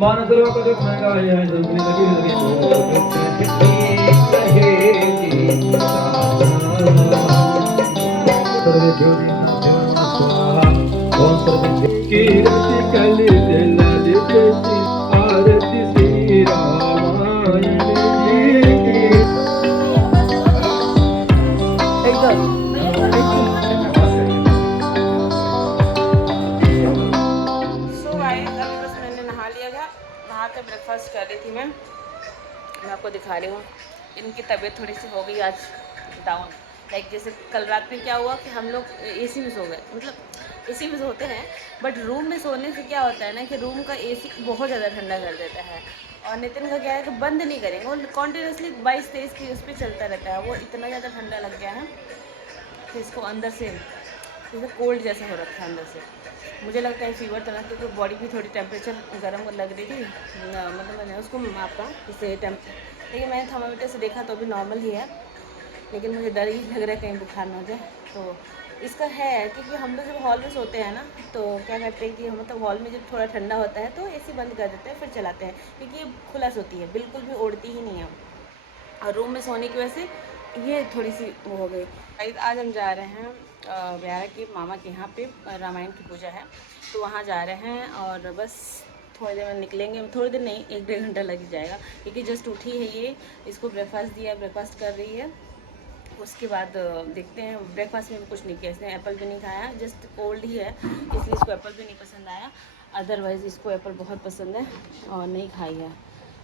मानस लोक दुख में गाय है दुख में लगी लगी सर्वे ज्योति स्वाहा ओम सर्वे कीर्ति कलि ललित आरती श्री रामायण जी की ब्रेकफास्ट कर रही थी मैं आपको दिखा रही हूँ। इनकी तबीयत थोड़ी सी हो गई आज डाउन। लाइक जैसे कल रात में क्या हुआ कि हम लोग एसी में सो गए, मतलब एसी में सोते हैं बट रूम में सोने से क्या होता है ना कि रूम का एसी बहुत ज़्यादा ठंडा कर देता है। और नितिन का क्या है कि बंद नहीं करेंगे, वो कॉन्टीन्यूसली 22-23 की उस पर चलता रहता है। वो इतना ज़्यादा ठंडा लग गया है कि इसको अंदर से जैसे कोल्ड जैसा हो रखा है अंदर से। मुझे लगता है फीवर था ना, क्योंकि बॉडी भी थोड़ी टेम्परेचर गर्म लग रही थी। मतलब मैंने उसको मापा जैसे लेकिन मैंने थर्मामीटर से देखा तो अभी नॉर्मल ही है, लेकिन मुझे डर ही लग रहा है कहीं बुखार ना हो जाए। तो इसका है क्योंकि हम लोग जब हॉल में सोते हैं ना तो क्या करते हैं कि हम मतलब हॉल में जब थोड़ा ठंडा होता है तो एसी बंद कर देते हैं फिर चलाते हैं, क्योंकि ये खुला सोती है, बिल्कुल भी ओढ़ती ही नहीं है। और रूम में सोने की वजह से ये थोड़ी सी वो हो गई। आज हम जा रहे हैं व्यारा के मामा के यहाँ पे रामायण की पूजा है, तो वहाँ जा रहे हैं और बस थोड़ी देर में निकलेंगे। थोड़ी देर नहीं, 1-1.5 घंटा लग जाएगा, क्योंकि जस्ट उठी है ये। इसको ब्रेकफास्ट दिया, ब्रेकफास्ट कर रही है। उसके बाद देखते हैं। ब्रेकफास्ट में भी कुछ नहीं किया इसने, एप्पल भी नहीं खाया, जस्ट कोल्ड ही है इसलिए इसको एप्पल भी नहीं पसंद आया। अदरवाइज़ इसको एप्पल बहुत पसंद है और नहीं खाई है।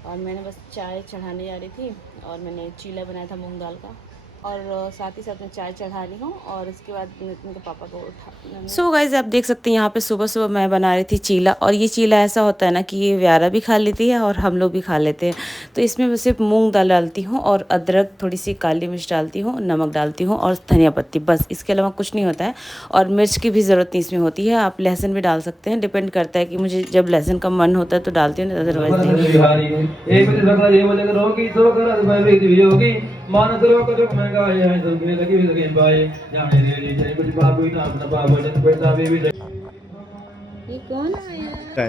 और मैंने बस चाय चढ़ाने जा रही थी और मैंने चीला बनाया था मूंग दाल का, और साथ ही साथ मैं चाय चढ़ा रही हूँ और इसके बाद नितिन के पापा को उठा। सो गाइस आप देख सकते हैं यहाँ पे सुबह सुबह मैं बना रही थी चीला। और ये चीला ऐसा होता है ना कि ये व्यारा भी खा लेती है और हम लोग भी खा लेते हैं। तो इसमें मैं सिर्फ मूंग दाल डालती हूँ और अदरक, थोड़ी सी काली मिर्च डालती हूँ, नमक डालती हूँ और धनिया पत्ती, बस। इसके अलावा कुछ नहीं होता है। और मिर्च की भी ज़रूरत नहीं इसमें होती है। आप लहसुन भी डाल सकते हैं, डिपेंड करता है कि मुझे जब लहसुन का मन होता है तो डालती हूँ, अदरवाइज नहीं। मानस लोक दुख में गाय है दुख में लगी लगी पाए जाने रे जय कुछ बाबू ना अपना बाबू जन कोई ताबे भी ये कौन आया है?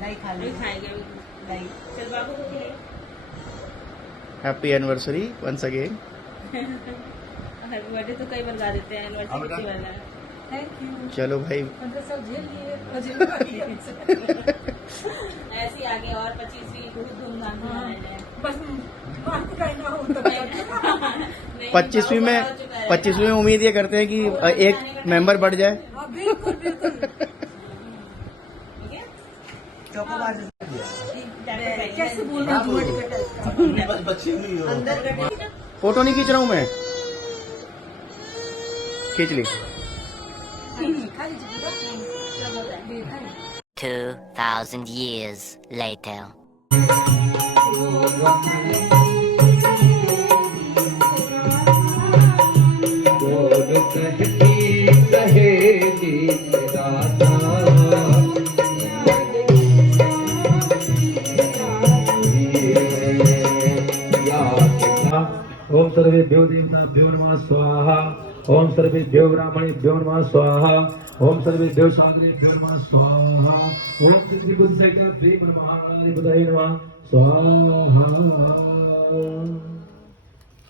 नहीं खाएंगे नहीं। चल बाबू को खिलाइए। Happy anniversary once again. Happy birthday तो कई बार गा देते हैं, एनिवर्सरी वाला है। Thank you. चलो भाई सब झेल लिए ऐसे आगे और 25वीं बहुत धूमधाम से मनाएंगे। बस 25वीं में उम्मीद ये करते हैं कि एक मेंबर बढ़ जाए। बिल्कुल बिल्कुल। कैसे बोल रहे हो? फोटो नहीं खींच रहा हूँ मैं, खींच ली। 2,000 years later. ओम सर्वेभ्यो देवताभ्यो नमः स्वाहा। ओम सर्वेभ्यो ब्राह्मणेभ्यो नमः स्वाहा। ओम सर्वेभ्यो सागरेभ्यो नमः स्वाहा। ओम श्री बुद्ध सहित श्री ब्रह्मांडाधिपतये नमः स्वाहा।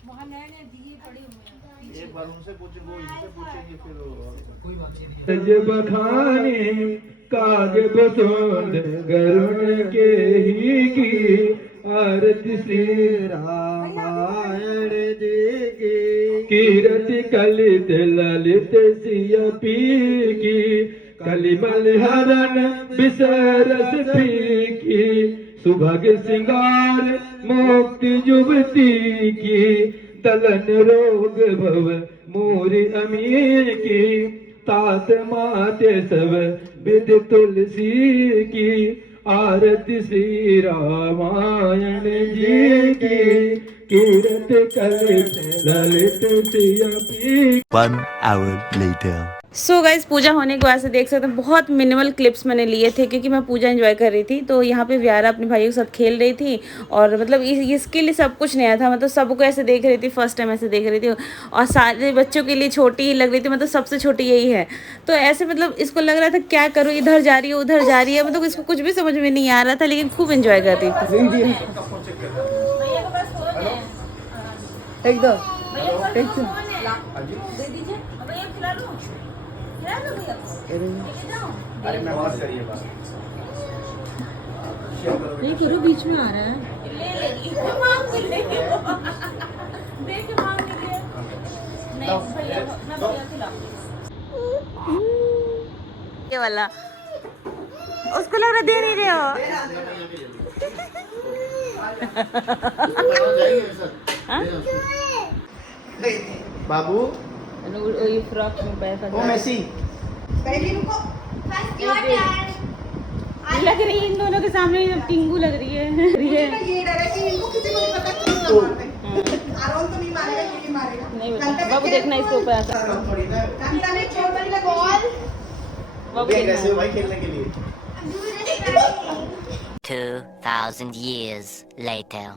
वहाँ नए दिए पड़े हुए हैं। एक बार उनसे पूछेंगे फिर कोई बात नहीं। जब बखाने काग बसोंद गरुण के ही की आरती श्री रामायण जी की। कीरति कलित ललित सिया पी की कलिमल हरण बिसरस फीकी। सुभग सिंगार मुक्ति युवती की दलन रोग भव मोरी अमीर की। तात माते सब विद तुलसी की आरती श्री रामायण जी की। कीरत कलित ललित सिया पी। 1 hour later. सो गाइज पूजा होने के बाद से देख सकते हैं बहुत मिनिमल क्लिप्स मैंने लिए थे क्योंकि मैं पूजा एंजॉय कर रही थी। तो यहाँ पे व्यारा अपने भाइयों के साथ खेल रही थी और मतलब इसके लिए सब कुछ नया था। मतलब सबको ऐसे देख रही थी, फर्स्ट टाइम ऐसे देख रही थी और सारे बच्चों के लिए छोटी ही लग रही थी। मतलब सबसे छोटी यही है। तो ऐसे मतलब इसको लग रहा था क्या करूँ, इधर जा रही है उधर जा रही है, मतलब इसको कुछ भी समझ में नहीं आ रहा था, लेकिन खूब एंजॉय कर रही थी। अरे मैं बात करिए बात नहीं करो, बीच में आ रहा है। ये वाला उसको लग रहा दे नहीं रहे हो। बाबू ये फ्रॉक में पैसा ओ मेसी लग रही है इन दोनों के सामने टिंगू लग रही है। नहीं बता बाबू, देखना इसके ऊपर आता बाबू देखना। भाई खेलने के लिए 2,000 years later.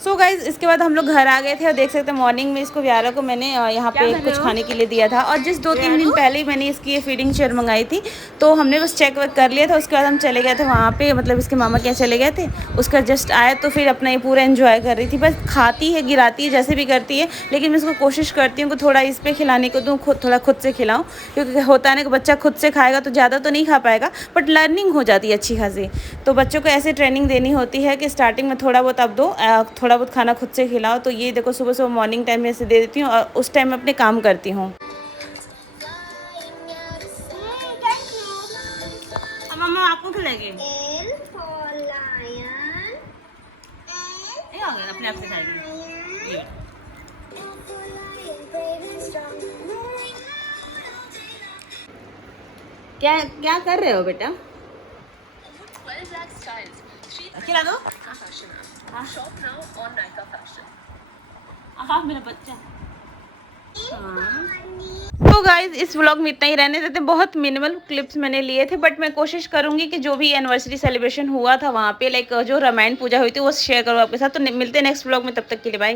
सो गाइज इसके बाद हम लोग घर आ गए थे और देख सकते हैं मॉर्निंग में इसको व्यारा को मैंने यहाँ पे कुछ खाने के लिए दिया था। और जिस 2-3 दिन पहले ही मैंने इसकी ये फीडिंग चेयर मंगाई थी, तो हमने बस चेक वेक कर लिया था। उसके बाद हम चले गए थे वहाँ पे, मतलब इसके मामा के यहाँ चले गए थे। उसका जस्ट आया तो फिर अपना ये पूरा एंजॉय कर रही थी। बस खाती है, गिराती है, जैसे भी करती है, लेकिन मैं इसको कोशिश करती हूँ कि थोड़ा इस पर खिलाने को दूँ, थोड़ा खुद से खिलाऊँ। क्योंकि होता है ना कि बच्चा खुद से खाएगा तो ज़्यादा तो नहीं खा पाएगा, बट लर्निंग हो जाती है अच्छी खासी। तो बच्चों को ऐसे ट्रेनिंग देनी होती है कि स्टार्टिंग में थोड़ा बहुत आप दो, थोड़ा बहुत खाना खुद से खिलाओ। तो ये देखो सुबह सुबह मॉर्निंग टाइम में ऐसे दे देती हूँ और उस टाइम में अपने काम करती हूँ। अब मम्मा आपको खिलाएगी, अपने आप से खाएगी। क्या क्या कर रहे हो बेटा? खिला दो। हाँ मेरा बच्चा। तो गाइज इस व्लॉग में इतना ही रहने देते हैं। बहुत मिनिमल क्लिप्स मैंने लिए थे, बट मैं कोशिश करूंगी कि जो भी एनिवर्सरी सेलिब्रेशन हुआ था वहाँ पे, लाइक जो रामायण पूजा हुई थी, वो शेयर करूँ आपके साथ। तो मिलते हैं नेक्स्ट व्लॉग में, तब तक के लिए बाय।